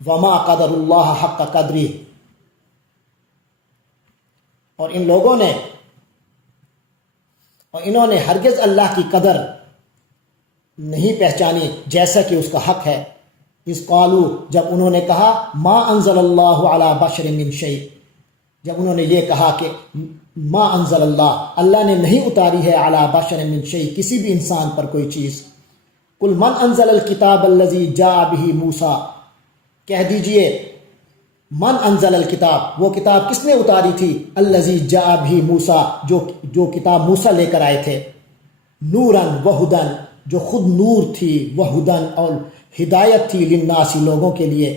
وما قدر اللہ حق قدری، اور انہوں نے ہرگز اللہ کی قدر نہیں پہچانی جیسا کہ اس کا حق ہے۔ اس قالو، جب انہوں نے کہا ما انزل اللہ علی بشر من شیء، جب انہوں نے یہ کہا کہ ما انزل اللہ نے نہیں اتاری ہے علی بشر من شیء، کسی بھی انسان پر کوئی چیز۔ قل من انزل الکتاب الذی جاء بہ موسیٰ، کہہ دیجئے من انزل الکتاب، وہ کتاب کس نے اتاری تھی، الذی جاء بہ موسیٰ، جو کتاب موسیٰ لے کر آئے تھے، نوراً وہدن، جو خود نور تھی، وہدن اور ہدایت تھی، للناس، لوگوں کے لیے۔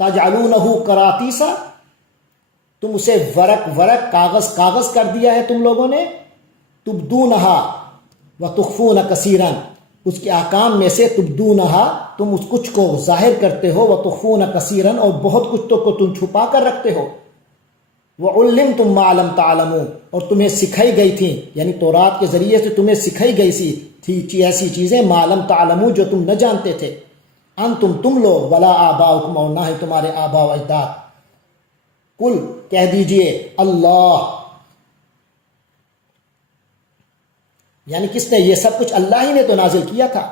تجعلونہ قراطیسا، تم اسے ورق کاغذ کر دیا ہے تم لوگوں نے، تبدونہا وتخفون کثیرا، اس کے احکام میں سے تبدونہا، تم اس کچھ کو ظاہر کرتے ہو، وتخفون کثیرا، اور بہت کچھ تو کو تم چھپا کر رکھتے ہو۔ وعلمتم ما لم تعلمون، اور تمہیں سکھائی گئی تھیں، یعنی تورات کے ذریعے سے تمہیں سکھائی گئی تھی ایسی چیزیں ما لم تعلمون، جو تم نہ جانتے تھے، تم لوگ، ولا آباؤکم، اور نہ ہی تمہارے آباء و اجداد۔ قل، کہہ دیجئے اللہ، یعنی کس نے، یہ سب کچھ اللہ ہی نے تو نازل کیا تھا۔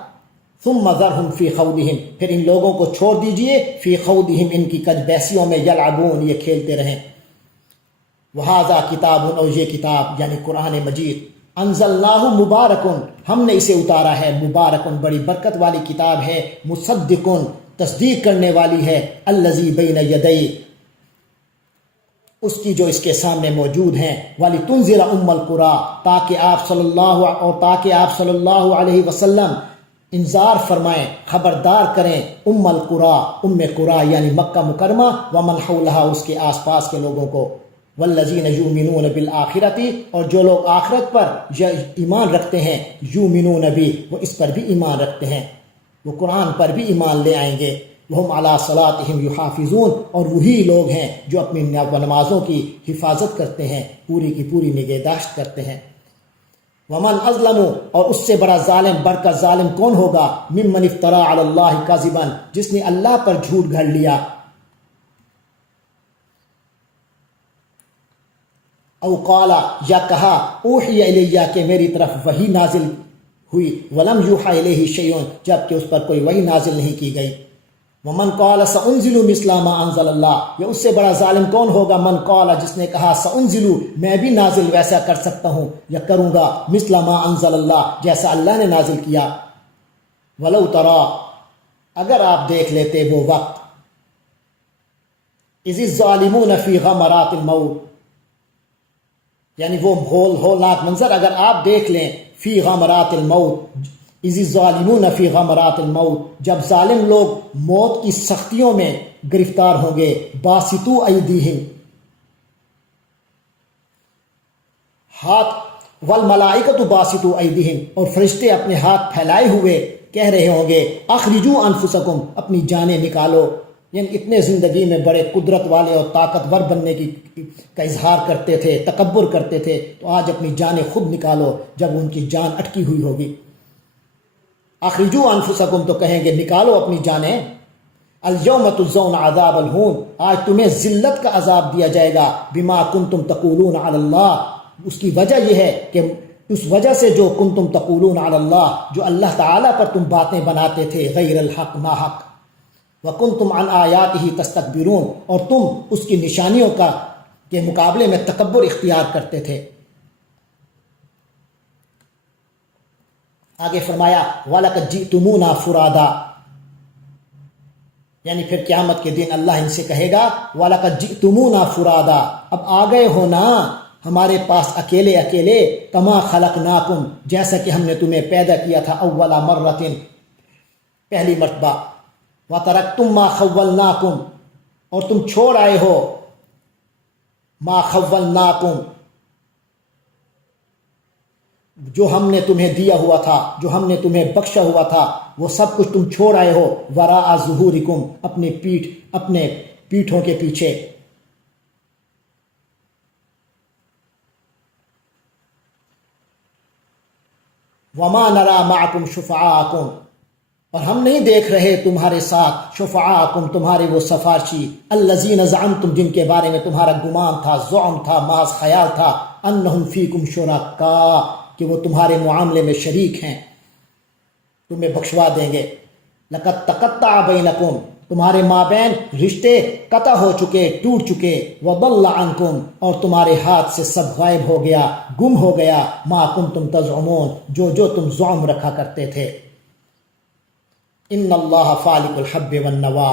ثم ذرہم فی خوضہم، پھر ان لوگوں کو چھوڑ دیجئے، فی خوضہم، ان کی کج بحثیوں میں، یلعبون، یہ کھیلتے رہیں۔ وہذا کتاب، اور یہ کتاب یعنی قرآن مجید، انزلناہ مبارکن، ہم نے اسے اتارا ہے، مبارکن، بڑی برکت والی کتاب ہے، مصدقن، تصدیق کرنے والی ہے، الذی بین یدیہ، اس کی جو اس کے سامنے موجود ہیں، وَلِتُنذِرَ أُمَّ الْقُرَىٰ، تاکہ آپ صلی اللہ علیہ وسلم انذار فرمائیں، خبردار کریں، ام قرا یعنی مکہ مکرمہ، ومن حولہا، اس کے آس پاس کے لوگوں کو، والذین یؤمنون بالآخرۃ، اور جو لوگ آخرت پر ایمان رکھتے ہیں، یؤمنون بھی، وہ اس پر بھی ایمان رکھتے ہیں، وہ قرآن پر بھی ایمان لے آئیں گے، وہم علی صلاتہم یحافظون، اور وہی لوگ ہیں جو اپنی نمازوں کی حفاظت کرتے ہیں، پوری کی پوری نگہداشت کرتے ہیں۔ ومن اظلم، اور اس سے بڑا ظالم، بڑھ کر ظالم کون ہوگا، ممن افترا علی اللہ کاذبا، جس نے اللہ پر جھوٹ گھڑ لیا، او قال، یا کہا، اوحی الیہ، کہ میری طرف وحی نازل ہوئی، ولم یوحى الیہ شیء، جبکہ اس پر کوئی وحی نازل نہیں کی گئی۔ ومن قال سأنزل مثل ما انزل اللہ، یہ اس سے بڑا ظالم کون ہوگا، من قال، جس نے کہا، سأنزل، میں بھی نازل ویسا کر سکتا ہوں یا کروں گا، مثل ما انزل اللہ، جیسا اللہ نے نازل کیا۔ ولو ترى، اگر آپ دیکھ لیتے وہ وقت، اذ الظالمون فی غمرات الموت، یعنی وہ ہولناک منظر اگر آپ دیکھ لیں، فی غمرات الموت، اذ الظالمون فی غمرات الموت، جب ظالم لوگ موت کی سختیوں میں گرفتار ہوں گے، باسطو ایدیہم، ہاتھ، والملائکۃ باسطو ایدیہم، اور فرشتے اپنے ہاتھ پھیلائے ہوئے کہہ رہے ہوں گے، اخرجوا انفسکم، اپنی جانیں نکالو، یعنی اتنے زندگی میں بڑے قدرت والے اور طاقتور بننے کا اظہار کرتے تھے، تکبر کرتے تھے، تو آج اپنی جانیں خود نکالو جب ان کی جان اٹکی ہوئی ہوگی۔ اخرجوا انفسکم، تو کہیں گے نکالو اپنی جانیں، الیوم تجزون عذاب الہون، آج تمہیں ذلت کا عذاب دیا جائے گا، بما کنتم تقولون علی اللہ، اس کی وجہ یہ ہے کہ اس وجہ سے جو کنتم تقولون علی اللہ، جو اللہ تعالیٰ پر تم باتیں بناتے تھے، غیر الحق، ناحق، وکنتم عن آیاتہ تستکبرون، اور تم اس کی نشانیوں کے مقابلے میں تکبر اختیار کرتے تھے۔ آگے فرمایا وَلَقَدْ جِئْتُمُونَا فُرَادًا، یعنی پھر قیامت کے دن اللہ ان سے کہے گا وَلَقَدْ جِئْتُمُونَا فُرَادًا، اب آ گئے ہو نا ہمارے پاس اکیلے اکیلے، کما خلقناکم، جیسا کہ ہم نے تمہیں پیدا کیا تھا، اول مرۃ، پہلی مرتبہ، وَتَرَكْتُمْ مَا خَوَّلْنَاكُمْ، اور تم چھوڑ آئے ہو، ما خَوَّلْنَاكُمْ، جو ہم نے تمہیں دیا ہوا تھا، جو ہم نے تمہیں بخشا ہوا تھا، وہ سب کچھ تم چھوڑ آئے ہو، وراء ظہورکم، اپنے پیٹھوں کے پیچھے، وما نرى معكم شفعاءكم، اور ہم نہیں دیکھ رہے تمہارے ساتھ شفعاءکم تمہارے وہ سفارشی الذین زعمتم جن کے بارے میں تمہارا گمان تھا، زعم تھا، محض خیال تھا، انہم فیکم شرکاء کہ وہ تمہارے معاملے میں شریک ہیں، تمہیں بخشوا دیں گے۔ لقد تقطع بینکم تمہارے مابین رشتے قطع ہو چکے، ٹوٹ چکے، وضل عنکم اور تمہارے ہاتھ سے سب غائب ہو گیا، گم ہو گیا، ما کنتم تزعمون جو تم زعم رکھا کرتے تھے۔ ان اللہ فالق الحب والنوا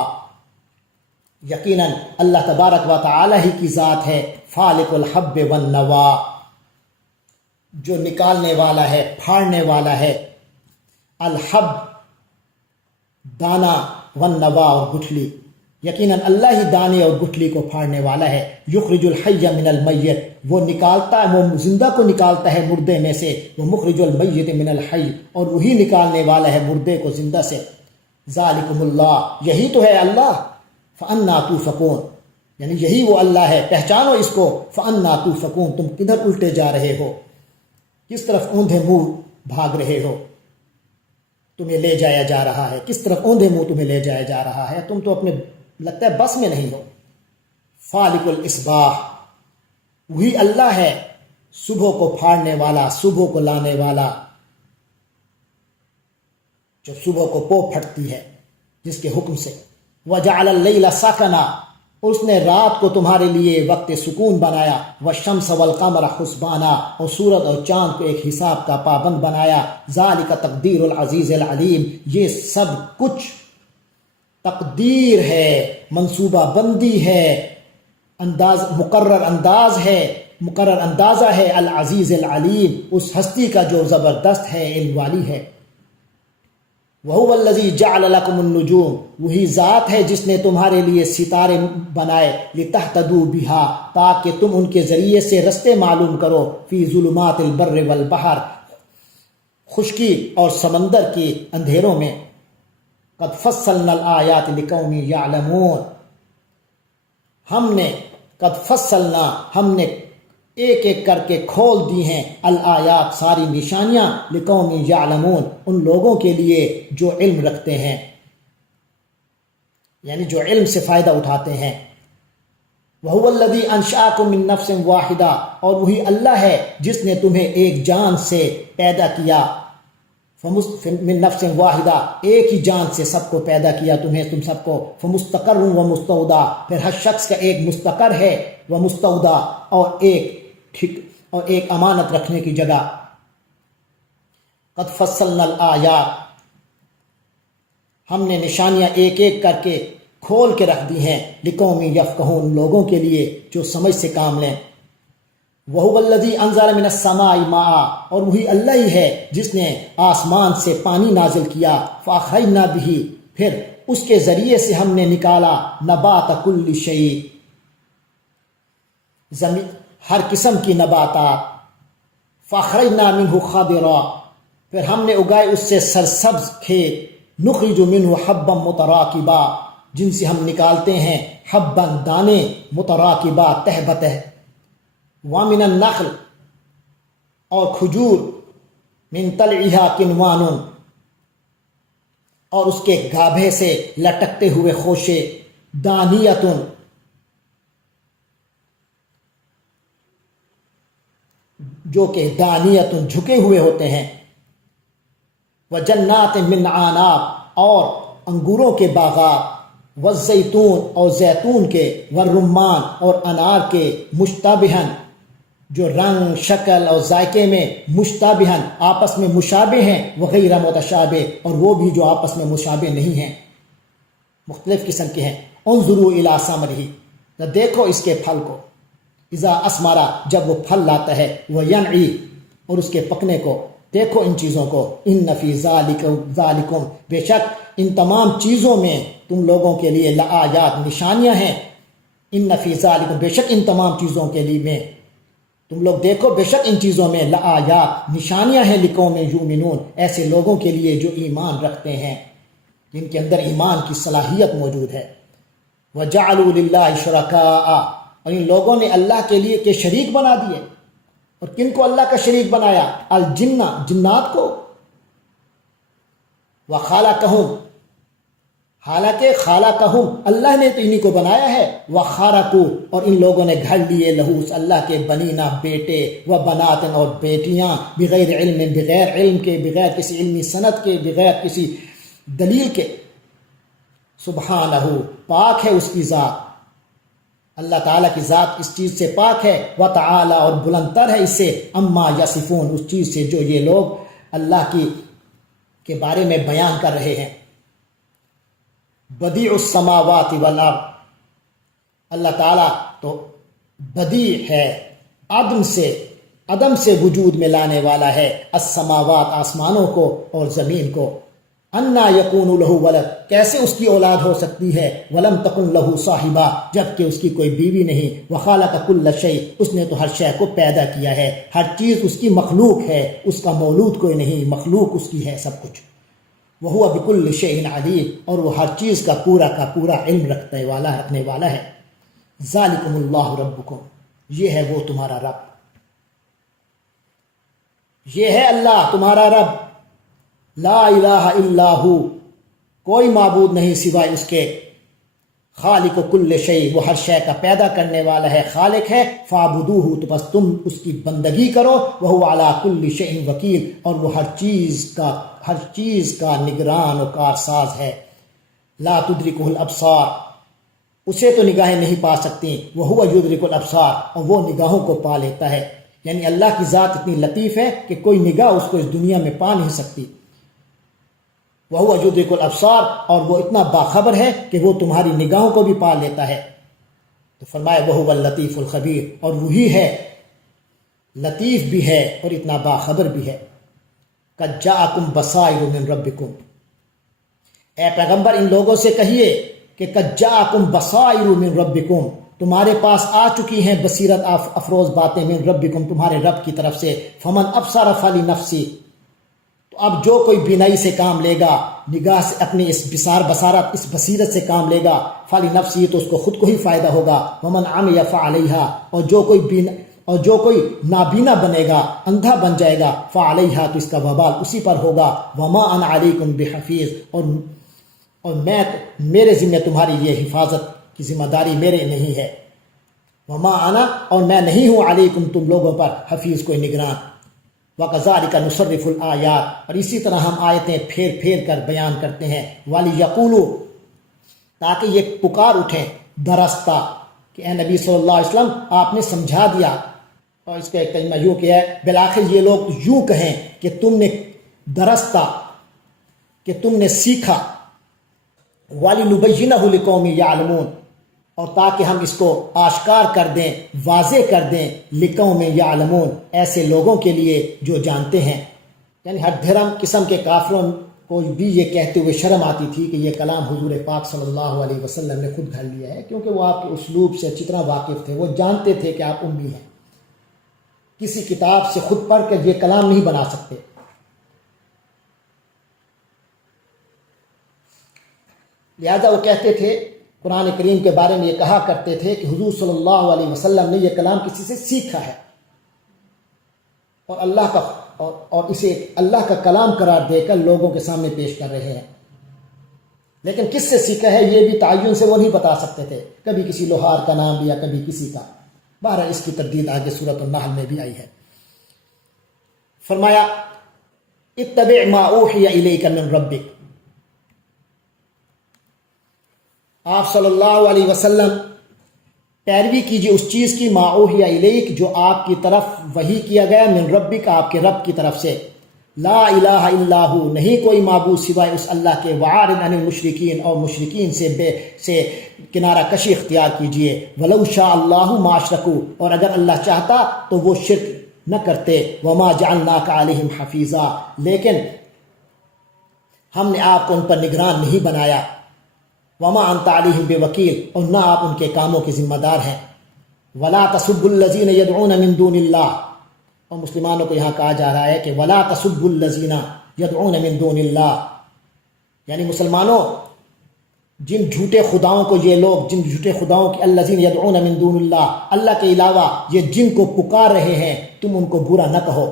یقیناً اللہ تبارک و تعالی ہی کی ذات ہے فالق الحب والنوا، جو نکالنے والا ہے، پھاڑنے والا ہے۔ الحب دانا والنوا اور گٹھلی، یقیناً اللہ ہی دانے اور گٹھلی کو پھاڑنے والا ہے۔ یخرج الحی من المیت وہ نکالتا ہے، وہ زندہ کو نکالتا ہے مردے میں سے، وہ مخرج المیت من الحی اور وہی نکالنے والا ہے مردے کو زندہ سے۔ ذالکم اللہ یہی تو ہے اللہ، فانا توفکون یعنی یہی وہ اللہ ہے، پہچانو اس کو۔ فانا توفکون تم کدھر الٹے جا رہے ہو، کس طرف اوندھے منہ بھاگ رہے ہو، تمہیں لے جایا جا رہا ہے، کس طرف اوندھے منہ تمہیں لے جایا جا رہا ہے، تم تو اپنے لگتا ہے بس میں نہیں ہو۔ فالق الاصباح وہی اللہ ہے، صبح کو پھاڑنے والا، صبح کو لانے والا، جو صبح کو پو پھٹتی ہے جس کے حکم سے۔ وجعل اللیل سکنا اس نے رات کو تمہارے لیے وقت سکون بنایا، والشمس والقمر حسبانا اور سورج اور چاند کو ایک حساب کا پابند بنایا۔ ذالک تقدیر العزیز العلیم یہ سب کچھ تقدیر ہے، منصوبہ بندی ہے، مقرر اندازہ ہے، العزیز العلیم اس ہستی کا جو زبردست ہے، علم والی ہے۔ وَهُوَ الَّذِي جَعَلَ لَكُمُ النُّجُومَ وہی ذات ہے جس نے تمہارے لیے ستارے بنائے، لِتَهْتَدُوا بِهَا تاکہ تم ان کے ذریعے سے رستے معلوم کرو، فی ظلمات البر والبحر خشکی اور سمندر کے اندھیروں میں۔ قد فصلنا الآیات لقوم یعلمون ہم نے ایک ایک کر کے کھول دی ہیں الآیات ساری نشانیاں، لقوم یعلمون ان لوگوں کے لیے جو علم رکھتے ہیں، یعنی جو علم سے فائدہ اٹھاتے ہیں۔ وَهُوَ الَّذِي أَنشَأَكُم مِّن نَّفْسٍ وَاحِدَةٍ اور وہی اللہ ہے جس نے تمہیں ایک جان سے پیدا کیا، من نفس واحدہ ایک ہی جان سے سب کو پیدا کیا تم سب کو۔ فمستقر و مستودع پھر ہر شخص کا ایک مستقر ہے، و مستودع اور ایک امانت رکھنے کی جگہ۔ قد فصلنا الآیات ہم نے نشانیاں ایک ایک کر کے کھول کے رکھ دی ہیں، لقوم یفقہون لوگوں کے لیے جو سمجھ سے کام لیں۔ وَهُوَ الَّذِي أَنزَلَ مِنَ السَّمَاءِ مَاءً اور وہی اللہ ہی ہے جس نے آسمان سے پانی نازل کیا، فَأَخْرَجْنَا بِهِ پھر اس کے ذریعے سے ہم نے نکالا، نبات کل شیء ہر قسم کی نباتات، فَأَخْرَجْنَا مِنْهُ خَضِرًا پھر ہم نے اگائے اس سے سرسبز کھیت، نُخْرِجُ مِنْهُ حَبًّا مُتَرَاكِبًا جن سے ہم نکالتے ہیں حبًّا دانے، متراکبا تہ بتہ، وَمِنَ النَّخْلِ اور کھجور، مِن طَلْعِهَا كِنْوَانٌ اور اس کے گابھے سے لٹکتے ہوئے خوشے، دانیۃ جو کہ دانیۃ جھکے ہوئے ہوتے ہیں، وَجَنَّاتٍ مِّنْ عَنَابٍ اور انگوروں کے باغات، والزیتون اور زیتون کے، والرمان اور انار کے، مشتبہن جو رنگ شکل اور ذائقے میں، مشتبہن آپس میں مشابہ ہیں، وغیر متشابہ اور وہ بھی جو آپس میں مشابہ نہیں ہیں، مختلف قسم کے ہیں۔ انظروا الی ثمرہ دیکھو اس کے پھل کو، اذا اثمرا جب وہ پھل لاتا ہے، وینعی اور اس کے پکنے کو، دیکھو ان چیزوں کو۔ ان فی ذالکم بے شک ان تمام چیزوں میں تم لوگوں کے لیے لآیات نشانیاں ہیں۔ ان فی ذالکم بے شک ان تمام چیزوں کے لیے میں تم لوگ دیکھو، بے شک ان چیزوں میں لآیات نشانیاں ہیں، لقوم یؤمنون ایسے لوگوں کے لیے جو ایمان رکھتے ہیں، جن کے اندر ایمان کی صلاحیت موجود ہے۔ وَجَعَلُوا لِلَّهِ شُرَكَاءَ اور ان لوگوں نے اللہ کے لیے کہ شریک بنا دیے، اور کن کو اللہ کا شریک بنایا؟ الجنہ جنات کو، وَخَلَقَهُمْ، حالانکہ خالقہم اللہ نے تو انہی کو بنایا ہے، وَخَرَقُوا اور ان لوگوں نے گھڑ لیے لہو اس اللہ کے بنینا بیٹے، وَبَنَاتٍ اور بیٹیاں، بغیر علم بغیر علم کے، بغیر کسی علمی سند کے، بغیر کسی دلیل کے۔ سبحانہ پاک ہے اس کی ذات، اللہ تعالیٰ کی ذات اس چیز سے پاک ہے، وَتَعَالَى اور بلند تر ہے اس سے، اما یصفون اس چیز سے جو یہ لوگ اللہ کے بارے میں بیان کر رہے ہیں۔ بدیع السماوات والارض، اللہ تعالیٰ تو بدیع ہے، عدم سے وجود میں لانے والا ہے، السماوات آسمانوں کو اور زمین کو۔ انا یکون لہ ولد کیسے اس کی اولاد ہو سکتی ہے، ولم تکن لہ صاحبہ جبکہ اس کی کوئی بیوی نہیں، وخالق کل شیء اس نے تو ہر شے کو پیدا کیا ہے، ہر چیز اس کی مخلوق ہے، اس کا مولود کوئی نہیں، مخلوق اس کی ہے سب کچھ۔ وہو بکل شیء علیم اور وہ ہر چیز کا پورا علم رکھنے والا ہے۔ ذالکم اللہ ربکم یہ ہے وہ تمہارا رب، یہ ہے اللہ تمہارا رب، لا الہ الا ہو کوئی معبود نہیں سوائے اس کے، خالق کل شیء وہ ہر شے کا پیدا کرنے والا ہے، خالق ہے، فاعبدوہ تو بس تم اس کی بندگی کرو، وہو علی کل شیء وکیل اور وہ ہر چیز کا نگران و کارساز ہے۔ لا تدرکہ الابصار اسے تو نگاہیں نہیں پا سکتی، وہو یدرک الابصار اور وہ نگاہوں کو پا لیتا ہے، یعنی اللہ کی ذات اتنی لطیف ہے کہ کوئی نگاہ اس کو اس دنیا میں پا نہیں سکتی۔ وہو یدرک الابصار اور وہ اتنا باخبر ہے کہ وہ تمہاری نگاہوں کو بھی پا لیتا ہے۔ تو فرمایا وہو اللطیف الخبیر اور وہی ہے لطیف بھی ہے اور اتنا باخبر بھی ہے۔ قد جاءکم بصائر من ربکم اے پیغمبر ان لوگوں سے کہیے کہ قد جاءکم بصائر من ربکم تمہارے پاس آ چکی ہیں بصیرت افروز باتیں من ربکم تمہارے رب کی طرف سے، فمن ابصر فلنفسی تو اب جو کوئی بینائی سے کام لے گا، نگاہ سے اپنی اس بصارت اس بصیرت سے کام لے گا، فلنفسی تو اس کو خود کو ہی فائدہ ہوگا، ومن عمی فعلیہا اور جو کوئی نابینا بنے گا، اندھا بن جائے گا، فعلیہا تو اس کا وبال اسی پر ہوگا، وما انا علیکم بحفیظ اور میرے ذمہ تمہاری یہ حفاظت کی ذمہ داری میرے نہیں ہے، وما انا اور میں نہیں ہوں علیکم تم لوگوں پر حفیظ کوئی نگران۔ وَكَذَلِكَ نُصَرِّفُ الْآيَاتِ اور اسی طرح ہم آیتیں پھیر کر بیان کرتے ہیں، وَلِيَقُولُوا تاکہ یہ پکار اٹھیں درستہ کہ اے نبی صلی اللہ علیہ وسلم آپ نے سمجھا دیا، اور اس کا ایک ترجمہ یوں کیا ہے بالآخر یہ لوگ یوں کہیں کہ تم نے درستہ کہ تم نے سیکھا، وَلِنُبَيِّنَهُ لِقَوْمٍ يَعْلَمُونَ اور تاکہ ہم اس کو آشکار کر دیں، واضح کر دیں، لِقَوْمٍ يَعْلَمُونَ ایسے لوگوں کے لیے جو جانتے ہیں۔ یعنی ہر دھرم قسم کے کافروں کو بھی یہ کہتے ہوئے شرم آتی تھی کہ یہ کلام حضور پاک صلی اللہ علیہ وسلم نے خود گھڑ لیا ہے، کیونکہ وہ آپ کے اسلوب سے اچھی طرح واقف تھے، وہ جانتے تھے کہ آپ امی ہیں، کسی کتاب سے خود پڑھ کر یہ کلام نہیں بنا سکتے۔ لہذا وہ کہتے تھے، قرآن کریم کے بارے میں یہ کہا کرتے تھے کہ حضور صلی اللہ علیہ وسلم نے یہ کلام کسی سے سیکھا ہے اور اسے اللہ کا کلام قرار دے کر لوگوں کے سامنے پیش کر رہے ہیں، لیکن کس سے سیکھا ہے یہ بھی تعین سے وہ نہیں بتا سکتے تھے، کبھی کسی لوہار کا نام لیا، کبھی کسی کا۔ بہرحال اس کی تردید آگے سورۃ النحل میں بھی آئی ہے۔ فرمایا اتبع ما اوحی الیک من ربک آپ صلی اللہ علیہ وسلم پیروی کیجیے اس چیز کی، ما اوحی الیک جو آپ کی طرف وحی کیا گیا، من ربک آپ کے رب کی طرف سے، لا الہ الا ہو نہیں کوئی معبود سوائے اس اللہ کے، وعارض عن المشرکین اور مشرکین سے کنارہ کشی اختیار کیجیے، ولو شاء اللہ ما اشرکوا اور اگر اللہ چاہتا تو وہ شرک نہ کرتے، وما جعلناک علیہم حفیظا لیکن ہم نے آپ کو ان پر نگران نہیں بنایا، وما انت علیہم بوکیل اور نہ آپ ان کے کاموں کے ذمہ دار ہیں، ولا تسبوا الذین یدعون من دون اللہ اور مسلمانوں کو یہاں کہا جا رہا ہے کہ ولا تسبوا الذین یدعون من دون اللہ، یعنی مسلمانوں جن جھوٹے خداؤں کو یہ لوگ جن جھوٹے خداؤں کی الذین یدعون من دون اللہ اللہ کے علاوہ یہ جن کو پکار رہے ہیں تم ان کو برا نہ کہو،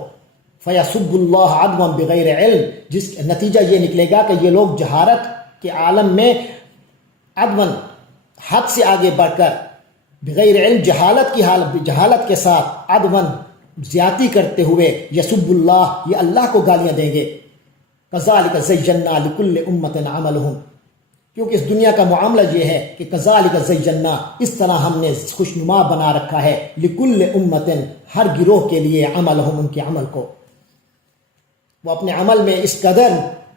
فَيَسُبُّ اللَّهَ عَدْوًا بِغَيْرِ علم، جس نتیجہ یہ نکلے گا کہ یہ لوگ جہالت کے عالم میں عدوًا حد سے آگے بڑھ کر، بغیر علم جہالت کے ساتھ عدوًا زیادتی کرتے ہوئے یسب اللہ، یہ اللہ کو گالیاں دیں گے. کذالک زینا لکل امت عملہم، کیونکہ اس دنیا کا معاملہ یہ ہے کہ کذالک زینا، اس طرح ہم نے خوشنما بنا رکھا ہے، لکل امت، ہر گروہ کے لیے، عملہم، ان کے عمل کو. وہ اپنے عمل میں اس قدر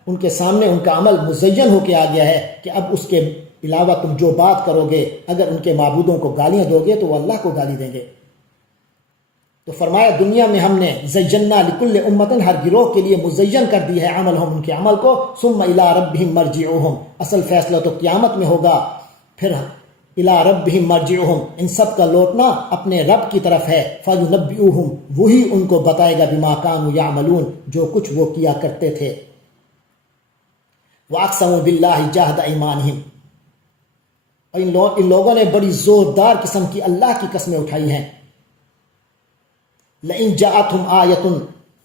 ان کے سامنے ان کا عمل مزین ہو کے آ گیا ہے کہ اب اس کے علاوہ تم جو بات کرو گے، اگر ان کے معبودوں کو گالیاں دو گے تو وہ اللہ کو گالی دیں گے. تو فرمایا دنیا میں ہم نے زینا لکل امتن، ہر گروہ کے لیے مزین کر دی ہے عملہم، ان کے عمل کو. ثم الی ربہم مرجعہم، اصل فیصلہ تو قیامت میں ہوگا. پھر الی ربہم مرجعہم، ان سب کا لوٹنا اپنے رب کی طرف ہے. فینبئہم، وہی ان کو بتائے گا، بما کانوا یعملون، جو کچھ وہ کیا کرتے تھے. واقسموا باللہ جہد ایمانہم، اور ان لوگوں نے بڑی زوردار قسم کی اللہ کی قسمیں اٹھائی ہیں. لئن جاءتہم آیۃ،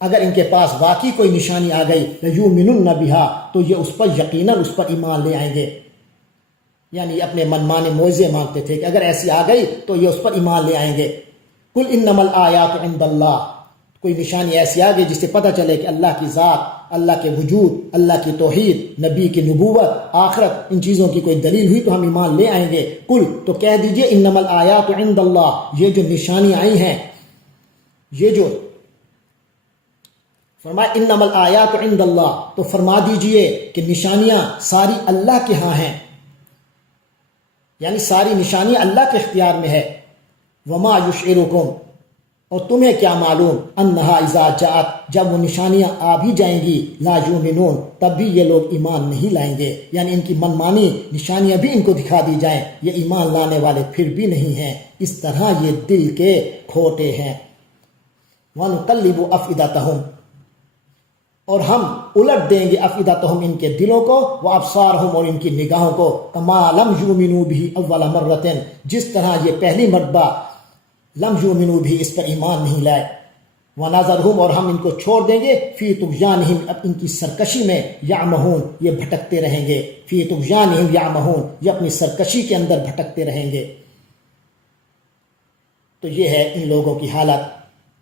اگر ان کے پاس واقعی کوئی نشانی آ گئی، لیؤمنن بہا، تو یہ اس پر یقیناً اس پر ایمان لے آئیں گے. یعنی اپنے من مانے معجزے مانگتے تھے کہ اگر ایسی آ گئی تو یہ اس پر ایمان لے آئیں گے. قل انما الآیات عند اللہ، کوئی نشانی ایسی آ گئی جس سے پتہ چلے کہ اللہ کی ذات، اللہ کے وجود، اللہ کی توحید، نبی کی نبوت، آخرت، ان چیزوں کی کوئی دلیل ہوئی تو ہم ایمان لے آئیں گے. قل، تو کہہ دیجئے، انما الآیات عند اللہ، یہ جو نشانی آئی ہیں، یہ جو فرمایا انما الآیات عند اللہ، تو فرما دیجئے کہ نشانیاں ساری اللہ کے ہاں ہیں، یعنی ساری نشانیاں اللہ کے اختیار میں ہے. وما یشعرکم، اور تمہیں کیا معلوم، انہا اذا جاءت، جب وہ نشانیاں آ بھی جائیں گی، لا یؤمنون، تب بھی یہ لوگ ایمان نہیں لائیں گے. یعنی ان کی منمانی نشانیاں بھی ان کو دکھا دی جائیں، یہ ایمان لانے والے پھر بھی نہیں ہیں. اس طرح یہ دل کے کھوٹے ہیں. وَنُقَلِّبُ أَفْئِدَتَهُمْ، اور ہم الٹ دیں گے افئدتہم، ان کے دلوں کو، وابصارہم، اور ان کی نگاہوں کو، کما لم یؤمنوا بہ اول مرۃ، جس طرح یہ پہلی مرتبہ لم یؤمنوا بہ، اس پر ایمان نہیں لائے. ونذرہم، اور ہم ان کو چھوڑ دیں گے، فی طغیانہم، اب ان کی سرکشی میں، یعمہون، یہ بھٹکتے رہیں گے. فی طغیانہم یعمہون، یہ اپنی سرکشی کے اندر بھٹکتے رہیں گے. تو یہ ہے ان لوگوں کی حالت.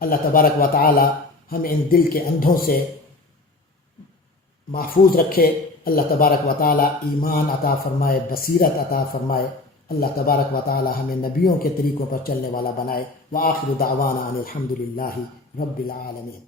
اللہ تبارک و تعالی ہمیں ان دل کے اندھوں سے محفوظ رکھے. اللہ تبارک و تعالی ایمان عطا فرمائے، بصیرت عطا فرمائے. اللہ تبارک و تعالی ہمیں نبیوں کے طریقوں پر چلنے والا بنائے. وآخر دعوانا ان الحمد للہ رب العالمین.